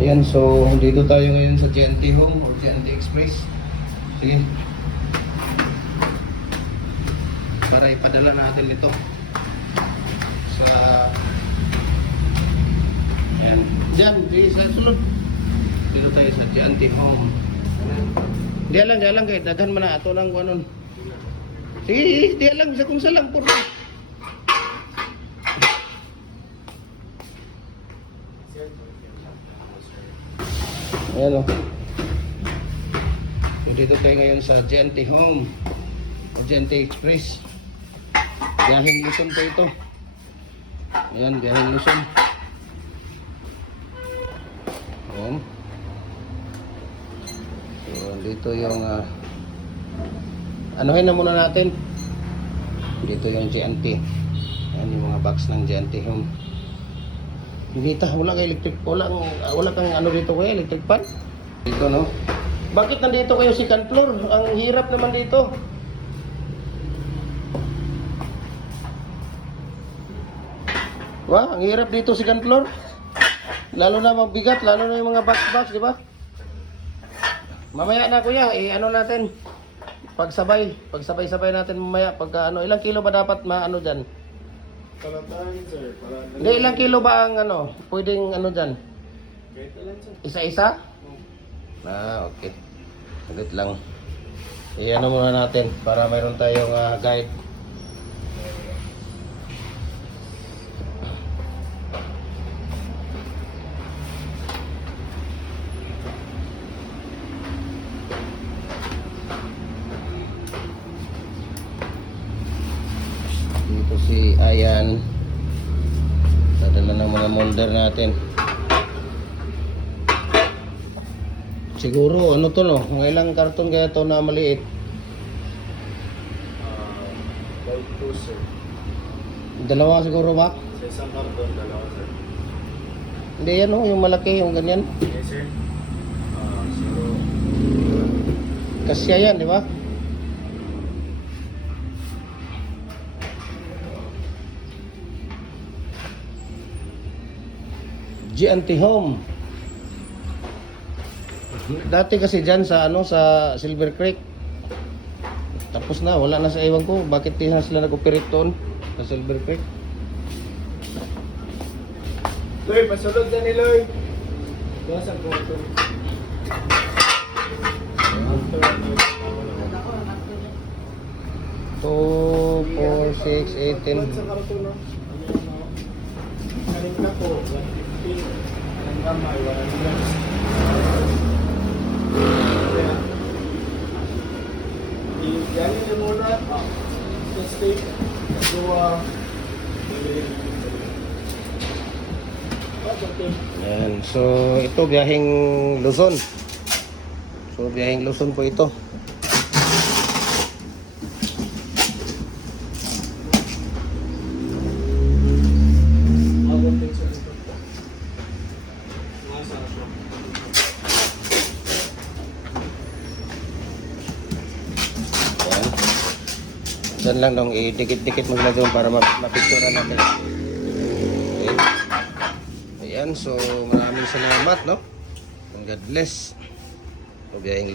Ayan, so dito tayo ngayon sa GNT Home or GNT Express. Sige. Para ipadala natin ito sa ayan. Diyan, di sa sulod. Dito tayo sa GNT Home. Diyan lang kayo. Daghan man na ato lang kung anon. Sige, diyan lang sa kung salang puro. Ayan o. So dito tayo ngayon sa GNT Home o GNT Express. Biyaheng Luzon po ito. Ayan, biyaheng Luzon. Ayan. So dito yung anuhin na muna natin. Dito yung GNT. Ayan yung mga box ng GNT Home. Dito, wala kang electric, wala kang ano dito kuya, electric fan. Dito no. Bakit nandito kayo second floor? Ang hirap naman dito. Wah, ang hirap dito second floor. Lalo na mabigat, lalo na yung mga box, di ba? Mamaya na kuya, ano natin? Pagsabay natin mamaya pagka ano, ilang kilo ba dapat maano diyan? Kalatahan, sir. Hindi, ilang kilo ba ang ano, pwedeng ano dyan? Kahit ilan, sir. Isa-isa? Okay. Saglit lang. I-ano muna natin para mayroon tayong guide. Dito si Ayan. Dadala ng mga molder natin. Siguro ano to no? Mga ilang karton kaya to na maliit? About 2, sir. Dalawa siguro ba? Sa isang karton, dalawa, sir. Hindi yan oh, yung malaki, yung ganyan. Yes, sir. Zero. Kasya yan, di ba? GNT Home. Dati kasi diyan sa ano sa Silver Creek. Tapos na, wala na sa ewan ko bakit di na sila nag-operate doon sa Silver Creek. Loy, pasulod na ni Loy. Doon sa karton. 2, 4, 6, 18. Sa karton, no? Kaling na po, 150. Ang gamay, 100. Ganyan na muna. Sa steak. Dua. Yan. So ito biyaheng Luzon. So biyaheng Luzon po ito. Diyan lang dong, idikit-dikit mo lang doon para mapicturean natin. Okay. Ayan, so maraming salamat, no? God bless. So, biyaheng